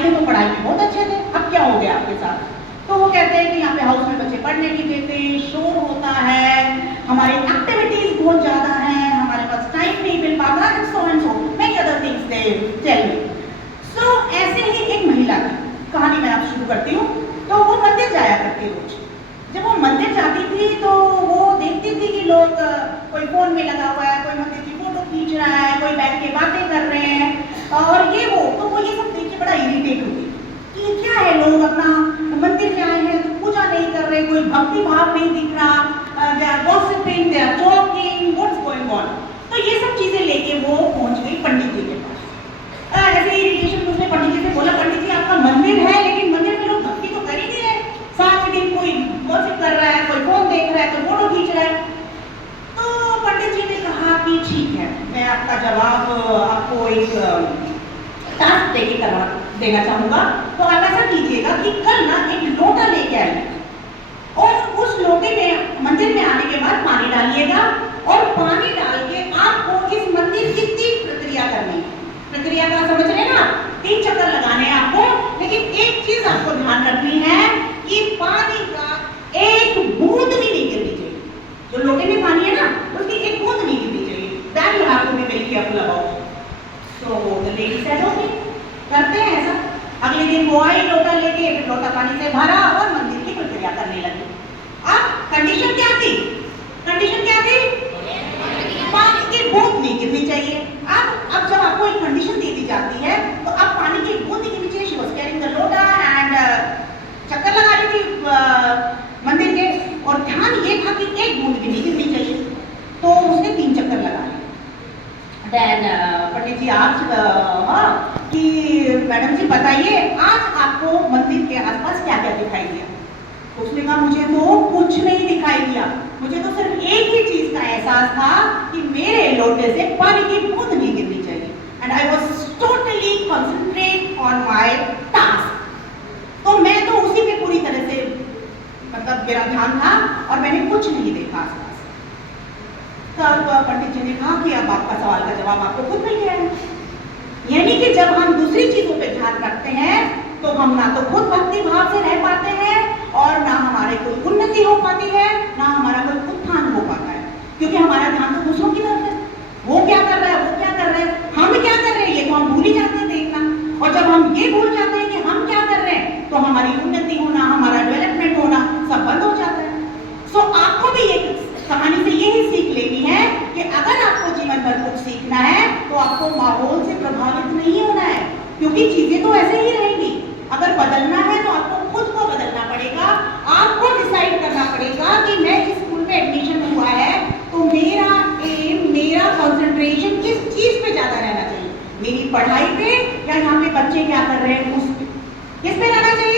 पहले तो पढ़ाई में बहुत अच्छे थे, अब क्या हो गया आपके साथ? तो वो कहते हैं कि यहाँ पे हाउस में बच्चे पढ़ने नहीं देते, शोर होता है, हमारी एक्टिविटीज बहुत ज़्यादा हैं, हमारे पास टाइम नहीं मिल पाता, and so many other things they tell me. So ऐसे ही एक महिला की कहानी मैं आप शुरू करती हूँ। तो वो मंदिर जाया करती रोज। जब वो मंदिर जाती थी तो वो देखती थी कि लोग कोई फोन में लगा हुआ है, कोई मंदिर की फोटो खींच रहा है, कोई बैठ के बातें कर रहे हैं और ये वो, तो वो ये सब देख के बड़ा इरिटेट होती कि क्या है, लोग अपना मंदिर में आए हैं तो पूजा नहीं कर रहे, कोई भक्ति भाव नहीं दिख रहा, they are gossiping, they are talking, what's going on. तो ये सब चीजें लेके वो पहुंच गई पंडित जी के पास। ऐसे इरिटेशन में उसने पंडित जी से बोला, पंडित जी आपका मंदिर है लेकिन मंदिर में लोग भक्ति तो कर ही नहीं रहे, सारा दिन कोई गॉसिप कर रहा है, कोई फोन देख रहा है, कोई फोटो खींच रहा है। तो पंडित जी ने कहा कि ठीक है, मैं आपका जवाब आपको एक टास्क देना चाहूंगा। तो आप ऐसा कीजिएगा कि कल ना एक लोटा लेके आइए और उस लोटे में मंदिर में आने के बाद पानी डालिएगा और पानी डाल के आपको इस मंदिर की 3 प्रक्रिया करनी है। प्रक्रिया का समझ रहे ना, 3 चक्कर लगाने हैं आपको, लेकिन एक चीज आपको ध्यान रखनी है कि पानी का एक बूंद भी नहीं गिरनी चाहिए। जो लोटे में पानी है ना, उसकी एक बूंद नहीं गिरनी चाहिए। That you have to be very careful about. So the lady said okay, करते हैं ऐसा। अगले दिन वो आई लोटा लेके, फिर लोटा पानी से भरा और मंदिर की प्रक्रिया करने लगी। अब कंडीशन क्या थी? कंडीशन क्या थी? पानी की बूंद नहीं गिरनी चाहिए। अब जब आपको एक कंडीशन दे दी जाती है तो अब पानी की बूंद नहीं गिरनी चाहिए। शी वाज कैरिंग द लोटा एंड चक्कर लगा रही थी मंदिर के, और ध्यान ये था कि एक बूंद भी नहीं गिरनी चाहिए। तो उसने 3 चक्कर लगाए। देन पंडित जी आज कि मैडम जी बताइए आज आपको मंदिर के आसपास क्या क्या दिखाई दिया? उसने कहा मुझे तो कुछ नहीं दिखाई दिया, मुझे तो सिर्फ एक ही चीज का एहसास था कि मेरे लोटे से पानी की बूंद नहीं गिरनी चाहिए, and I was totally concentrate on my task. तो मैं तो उसी पे पूरी तरह से मतलब मेरा ध्यान था और मैंने कुछ नहीं देखा आसपास। तब पंडित जी ने कहा कि अब आपका सवाल का जवाब आपको खुद मिल गया है। यानी कि जब हम दूसरी चीजों पे ध्यान रखते हैं तो हम ना तो खुद भक्ति भाव से रह पाते हैं और ना हमारे कोई उन्नति हो पाती है, ना हमारा कोई उत्थान हो पाता है, क्योंकि हमारा ध्यान तो दूसरों की तरफ है। वो क्या कर रहा है, वो क्या कर रहे हैं, हम क्या कर रहे हैं, ये तो हम भूल ही जाते हैं देखना। और जब हम ये भूल जाते हैं कि हम क्या कर रहे हैं तो हमारी उन्नति होना, हमारा डेवलपमेंट होना सब बंद हो जाता है। सो आपको भी ये कहानी से यही सीख लेनी है कि अगर आपको जीवन भर कुछ सीखना है तो आपको माहौल से प्रभावित नहीं होना है, क्योंकि चीजें तो ऐसे ही रहेंगी। अगर बदलना है तो आपको खुद को बदलना पड़ेगा। आपको डिसाइड करना पड़ेगा कि मैं इस स्कूल में एडमिशन हुआ है तो मेरा एम, मेरा कंसंट्रेशन किस चीज पे ज्यादा रहना चाहिए, मेरी पढ़ाई पे या यहाँ पे बच्चे क्या कर रहे हैं उस पे, किस पे रहना चाहिए?